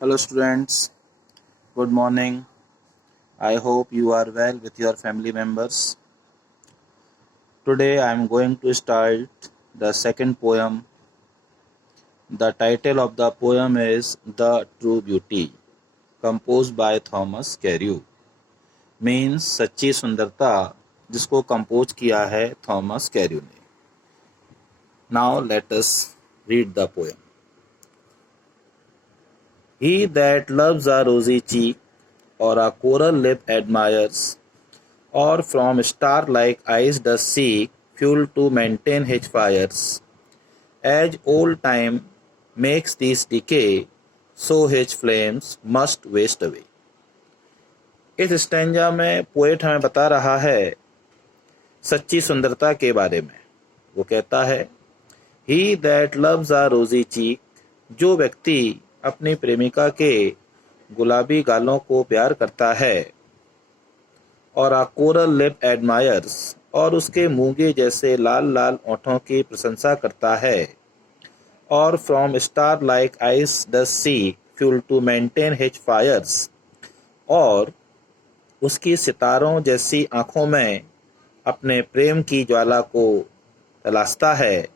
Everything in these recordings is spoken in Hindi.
Hello students, good morning. I hope you are well with your family members. Today I am going to start the second poem. The title of the poem is The True Beauty, composed by Thomas Carreau. Means सच्ची सुंदरता, जिसको कंपोज किया है थॉमस कैर्यू ने. Now let us read the poem. He that loves a rosy cheek or a coral lip admires, or from star-like eyes does seek fuel to maintain his fires. As old time makes these decay, so his flames must waste away. इस स्टैंजा में पोएट हमें बता रहा है सच्ची सुंदरता के बारे में. वो कहता है, ही दैट लव्स आ रोजी चीक, जो व्यक्ति अपनी प्रेमिका के गुलाबी गालों को प्यार करता है, और आ कोरल लिप एडमायर्स, और उसके मूंगे जैसे लाल लाल ओठों की प्रशंसा करता है, और from star like ice dust see fuel to maintain his fires, और उसकी सितारों जैसी आंखों में अपने प्रेम की ज्वाला को तलाशता है.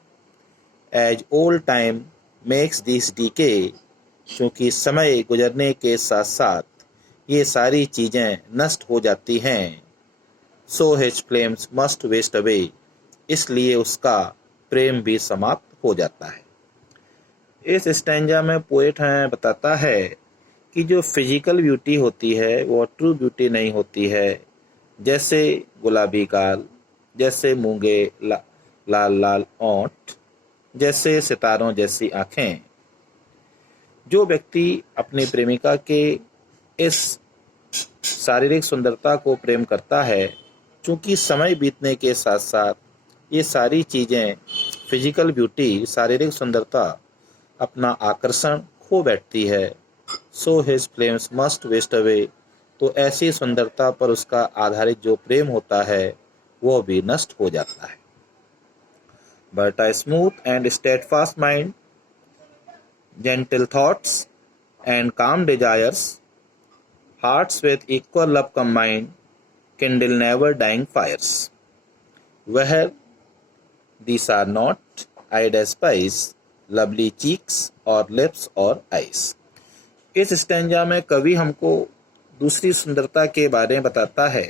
As old time makes this decay, क्योंकि समय गुजरने के साथ साथ ये सारी चीज़ें नष्ट हो जाती हैं. So his flames must waste away, इसलिए उसका प्रेम भी समाप्त हो जाता है. इस स्टैंजा में पोएट हमें बताता है कि जो फिजिकल ब्यूटी होती है वो ट्रू ब्यूटी नहीं होती है. जैसे गुलाबी गाल, जैसे मूंगे लाल लाल ओंठ, जैसे सितारों जैसी आँखें. जो व्यक्ति अपनी प्रेमिका के इस शारीरिक सुंदरता को प्रेम करता है, चूँकि समय बीतने के साथ साथ ये सारी चीज़ें, फिजिकल ब्यूटी, शारीरिक सुंदरता, अपना आकर्षण खो बैठती है. So his flames must waste away, तो ऐसी सुंदरता पर उसका आधारित जो प्रेम होता है वो भी नष्ट हो जाता है. But a smooth and steadfast mind, gentle thoughts and calm desires, hearts with equal love combined, kindle never dying fires. Where these are not, I despise lovely cheeks or lips or eyes. इस स्टैंजा में कवि हमको दूसरी सुंदरता के बारे में बताता है,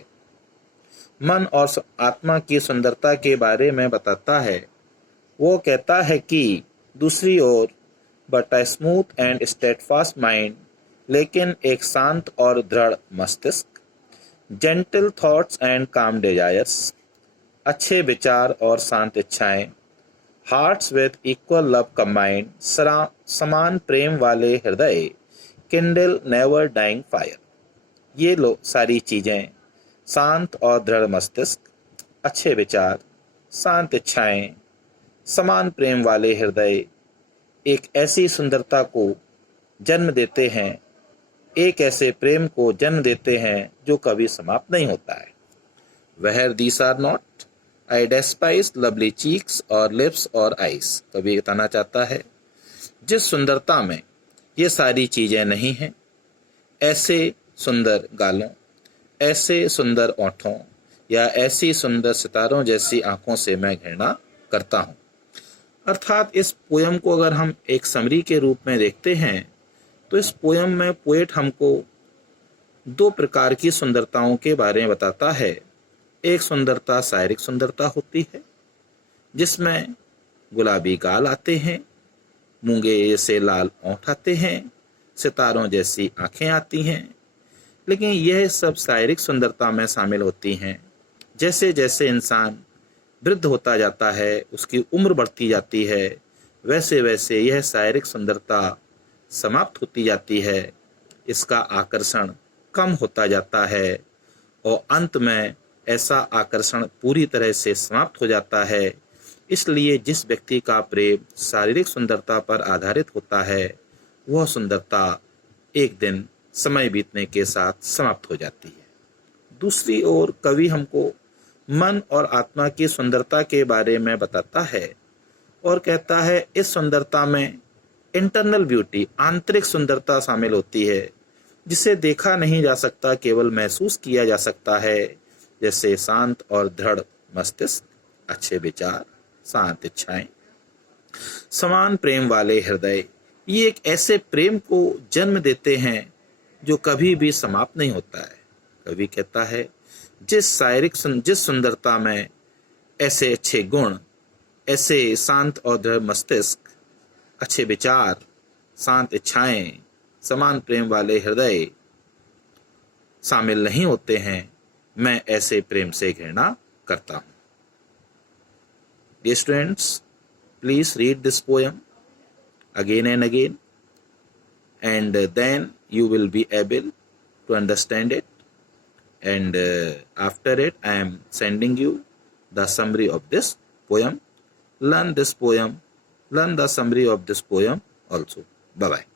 मन और आत्मा की सुंदरता के बारे में बताता है. वो कहता है कि दूसरी ओर but a smooth and steadfast mind, लेकिन एक शांत और दृढ़ मस्तिष्क, gentle thoughts and calm desires, अच्छे विचार और शांत इच्छाएं, hearts with equal love combined, समान प्रेम वाले हृदय, किंडल नेवर डाइंग फायर. ये लो सारी चीज़ें, शांत और दृढ़ मस्तिष्क, अच्छे विचार, शांत इच्छाएं, समान प्रेम वाले हृदय, एक ऐसी सुंदरता को जन्म देते हैं, एक ऐसे प्रेम को जन्म देते हैं जो कभी समाप्त नहीं होता है. Where these are not, I despise lovely cheeks और लिप्स और आइस. कभी बताना चाहता है जिस सुंदरता में ये सारी चीज़ें नहीं हैं, ऐसे सुंदर गालों, ऐसे सुंदर ओठों या ऐसी सुंदर सितारों जैसी आंखों से मैं घृणा करता हूँ. अर्थात इस पोयम को अगर हम एक समरी के रूप में देखते हैं तो इस पोयम में पोएट हमको दो प्रकार की सुंदरताओं के बारे में बताता है. एक सुंदरता शारीरिक सुंदरता होती है, जिसमें गुलाबी गाल आते हैं, मूंगे जैसे लाल ओंठ आते हैं, सितारों जैसी आंखें आती हैं. लेकिन यह सब शारीरिक सुंदरता में शामिल होती हैं. जैसे जैसे इंसान वृद्ध होता जाता है, उसकी उम्र बढ़ती जाती है, वैसे वैसे यह शारीरिक सुंदरता समाप्त होती जाती है, इसका आकर्षण कम होता जाता है, और अंत में ऐसा आकर्षण पूरी तरह से समाप्त हो जाता है. इसलिए जिस व्यक्ति का प्रेम शारीरिक सुंदरता पर आधारित होता है, वह सुंदरता एक दिन समय बीतने के साथ समाप्त हो जाती है. दूसरी ओर कवि हमको मन और आत्मा की सुंदरता के बारे में बताता है और कहता है इस सुंदरता में इंटरनल ब्यूटी, आंतरिक सुंदरता शामिल होती है, जिसे देखा नहीं जा सकता, केवल महसूस किया जा सकता है, जैसे शांत और दृढ़ मस्तिष्क, अच्छे विचार, शांत इच्छाएं। समान प्रेम वाले हृदय, ये एक ऐसे प्रेम को जन्म देते हैं जो कभी भी समाप्त नहीं होता है। कवि कहता है, जिस सुंदरता में ऐसे अच्छे गुण, ऐसे शांत और दृढ़ मस्तिष्क, अच्छे विचार, शांत इच्छाएं, समान प्रेम वाले हृदय शामिल नहीं होते हैं, मैं ऐसे प्रेम से घृणा करता हूं। Dear students, please read this poem again and again, and then you will be able to understand it. And after it, I am sending you the summary of this poem. Learn this poem, learn the summary of this poem also. Bye bye.